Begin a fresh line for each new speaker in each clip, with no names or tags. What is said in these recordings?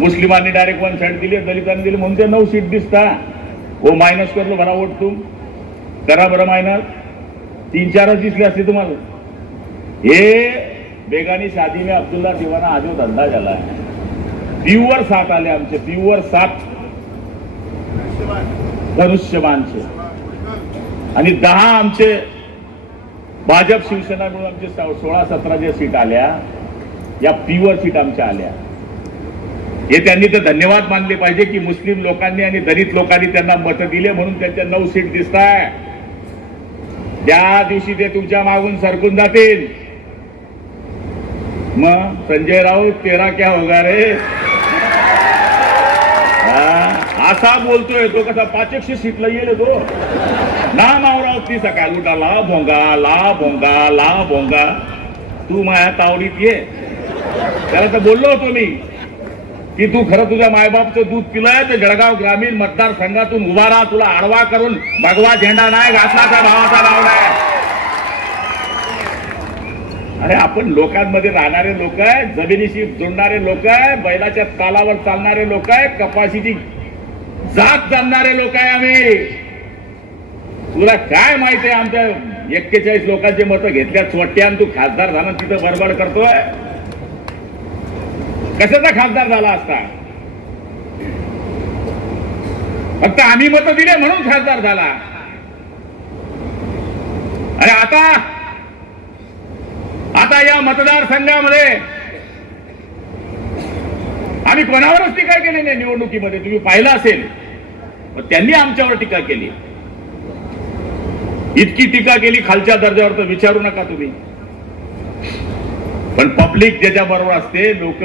मुस्लिमांनी direct one side दिली दलितांनी दिली म्हणून ते नऊ सीट दिसता. हो मायनस करलो भरा वोट तुम. करा बरं मायनस तीन चारच दिसले असते तुम्हाला. हे बेगानी शादी में अब्दुल्ला दिवाना आजो धंदा झाला प्युअर सात आले आमचे प्युअर सात धनुष्यबाणचे आणि दहा आमचे भाजप शिवसेना मिळून आमचे सोळा सतरा ज्या सीट आल्या. या प्युअर सीट आमच्या आल्या. हे त्यांनी तर धन्यवाद मानले पाहिजे की मुस्लिम लोकांनी आणि दलित लोकांनी त्यांना मत दिले म्हणून त्यांच्या नऊ सीट दिसत आहे त्या दिवशी ते तुमच्या मागून सरकून जातील. मग संजय राऊत तेरा क्या होगा रे? हा, असा बोलतोय तो कसा पाचशे सीटला येईल तो. ना मावराव ती सकाळ उठा ला भोंगा ला भोंगा ला भोंगा. तू माया तावडीत ये. त्याला तर बोललो होतो मी. की तू खरं तुझ्या मायबापचं दूध पिलंय तर जळगाव ग्रामीण मतदारसंघातून उभा राहा तुला आडवा करून भगवा झेंडा नाही घातला त्या भावाचा नाव नाही अरे आपण लोकांमध्ये राहणारे लोक आहे जमिनीशी जुडणारे लोक आहे बैलाच्या तालावर चालणारे लोक आहे कपाशीची जात जाणणारे लोक आहे आम्ही. तुला काय माहिती आहे आमच्या एक्केचाळीस लोकांचे मतं घेतल्या चोट्यान तू खासदार झाला तिथं बडबड करतोय? कशाचा खासदार झाला असता? फक्त आम्ही मत दिले म्हणून खासदार झाला. अरे आता आता या मतदारसंघामध्ये आम्ही कोणावरच टीका केली नाही निवडणुकीमध्ये. तुम्ही पाहिलं असेल त्यांनी आमच्यावर टीका केली. इतकी टीका केली खालच्या दर्जावर तर विचारू नका तुम्ही. पण पब्लिक ज्याच्या बरोबर असते लोक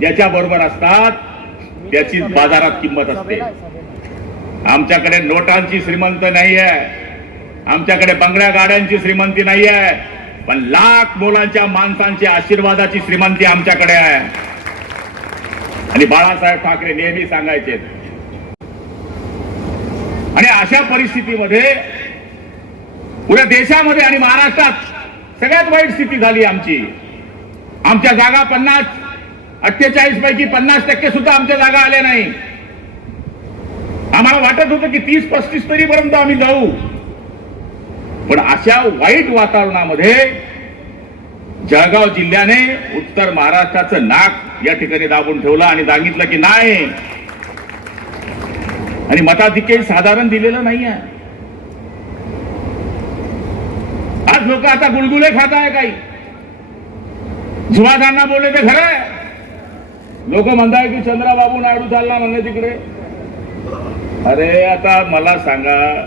ज्याच्या बरोबर असतात त्याची बाजारात किंमत असते. आमच्याकडे नोटांची श्रीमंत नाही आहे आमच्याकडे बंगड्या गाड्यांची श्रीमंती नाही आहे पण लाख मोलांच्या माणसांच्या आशीर्वादाची श्रीमंती आमच्याकडे आहे. आणि बाळासाहेब ठाकरे नेहमी सांगायचे. आणि अशा परिस्थितीमध्ये पुऱ्या देशामध्ये आणि महाराष्ट्रात सगळ्यात वाईट स्थिती झाली आमची. आमच्या जागा पन्नास अठ्ठेचाळीस पैकी पन्नास टक्के सुद्धा आमच्या जागा आल्या नाही. आम्हाला वाटत होतं की तीस पस्तीस तरी पर्यंत आम्ही जाऊ. पण अशा वाईट वातावरणामध्ये जळगाव जिल्ह्याने उत्तर महाराष्ट्राचं नाक या ठिकाणी दाबून ठेवलं आणि सांगितलं की नाही. आणि मताधिक्य साधारण दिलेलं नाही आहे आज लोक आता गुलगुले खात आहे काही. जुवादांना बोलले ते खरं आहे लोक म्हणताय की चंद्राबाबू नायडू चालला म्हणले तिकडे. अरे आता मला सांगा.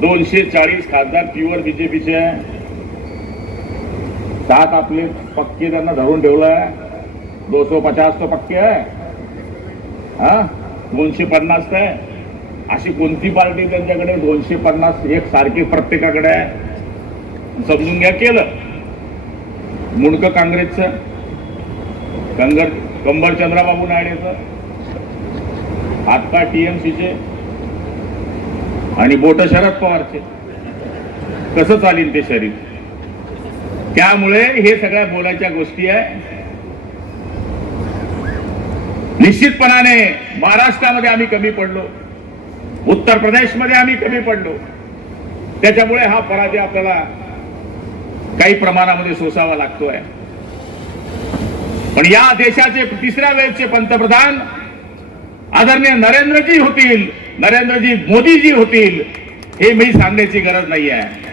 दोनशे चाळीस खासदार प्युअर बीजेपीचे आहे. सात आपले पक्के त्यांना धरून ठेवलाय. सो पचास तो पक्के आहे. हा? दोनशे पन्नास काय अशी कोणती पार्टी त्यांच्याकडे? दोनशे पन्नास एक सारखी प्रत्येकाकडे आहे. समजून घ्या केलं. मुंडक काँग्रेसचं कंगर कंबर चंद्राबाबू नायडेचं आत्ता टीएमसीचे आणि बोट शरद पवारचे. कसं चालेल ते शरीर? त्यामुळे हे सगळ्या बोलायच्या गोष्टी आहे. निश्चितपणाने महाराष्ट्रामध्ये आम्ही कमी पडलो. उत्तर प्रदेशमध्ये आम्ही कमी पडलो. त्याच्यामुळे हा पराजय आपल्याला काही प्रमाणामध्ये सोसावा लागतोय. पण या देशाचे तिसऱ्या वेळेचे पंतप्रधान आदरणीय नरेंद्रजी होतील नरेंद्रजी मोदीजी होतील हे मी सांगण्याची गरज नाही आहे